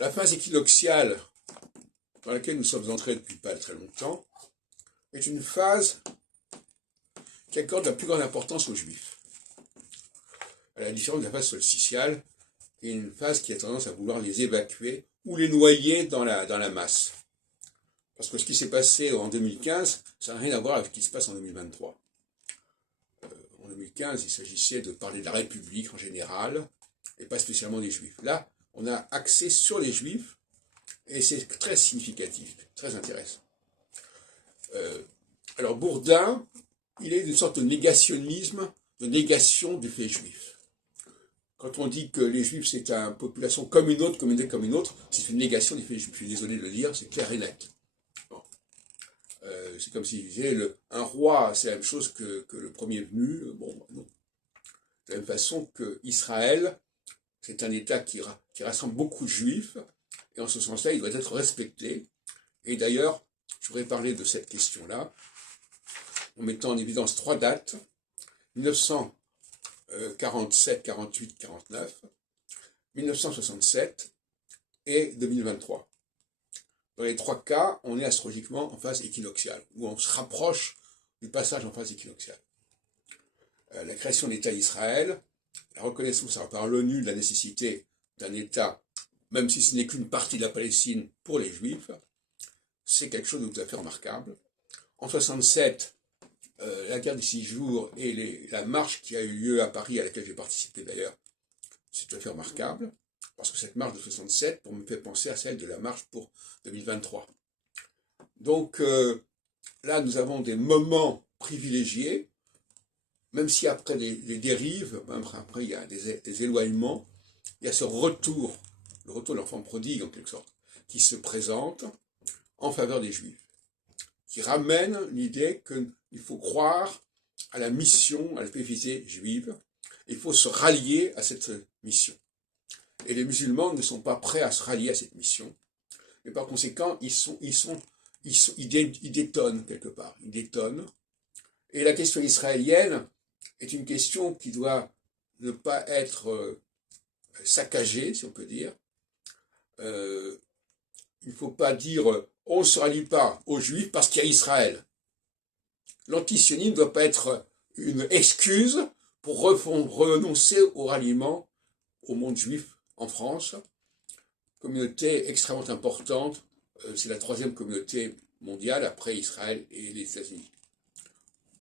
La phase équinoxiale dans laquelle nous sommes entrés depuis pas très longtemps est une phase qui accorde la plus grande importance aux Juifs. À la différence de la phase solsticiale, qui est une phase qui a tendance à vouloir les évacuer ou les noyer dans la masse. Parce que ce qui s'est passé en 2015, ça n'a rien à voir avec ce qui se passe en 2023. En 2015, il s'agissait de parler de la République en général, et pas spécialement des Juifs. Là, on a axé sur les Juifs, et c'est très significatif, très intéressant. Alors Bourdin, il est d'une sorte de négationnisme, de négation du fait juif. Quand on dit que les Juifs, c'est une population comme une autre, communauté comme une autre, c'est une négation du fait juif. Je suis désolé de le dire, c'est clair et net. Bon. C'est comme si je disais, un roi, c'est la même chose que le premier venu. Bon, non. De la même façon que Israël, c'est un État qui rassemble beaucoup de Juifs, et en ce sens-là, il doit être respecté. Et d'ailleurs, je voudrais parler de cette question-là, en mettant en évidence 3 dates, 1947, 48, 49, 1967 et 2023. Dans les 3 cas, on est astrologiquement en phase équinoxiale, où on se rapproche du passage en phase équinoxiale. La création de l'État d'Israël, la reconnaissance par l'ONU de la nécessité d'un État, même si ce n'est qu'une partie de la Palestine pour les Juifs, c'est quelque chose de tout à fait remarquable. En 67, la guerre des 6 jours et la marche qui a eu lieu à Paris, à laquelle j'ai participé d'ailleurs, c'est tout à fait remarquable, parce que cette marche de 67 me fait penser à celle de la marche pour 2023. Donc là, nous avons des moments privilégiés, même si après des dérives, même après il y a des éloignements, il y a ce retour, le retour de l'enfant prodigue en quelque sorte, qui se présente en faveur des Juifs, qui ramène l'idée qu'il faut croire à la mission, à la spécificité juive, il faut se rallier à cette mission. Et les musulmans ne sont pas prêts à se rallier à cette mission, et par conséquent, ils détonnent quelque part, ils détonnent. Et la question israélienne est une question qui doit ne pas être saccagée, si on peut dire. Il ne faut pas dire on ne se rallie pas aux Juifs parce qu'il y a Israël. L'antisionisme ne doit pas être une excuse pour renoncer au ralliement au monde juif en France. Communauté extrêmement importante, c'est la 3e communauté mondiale après Israël et les États-Unis.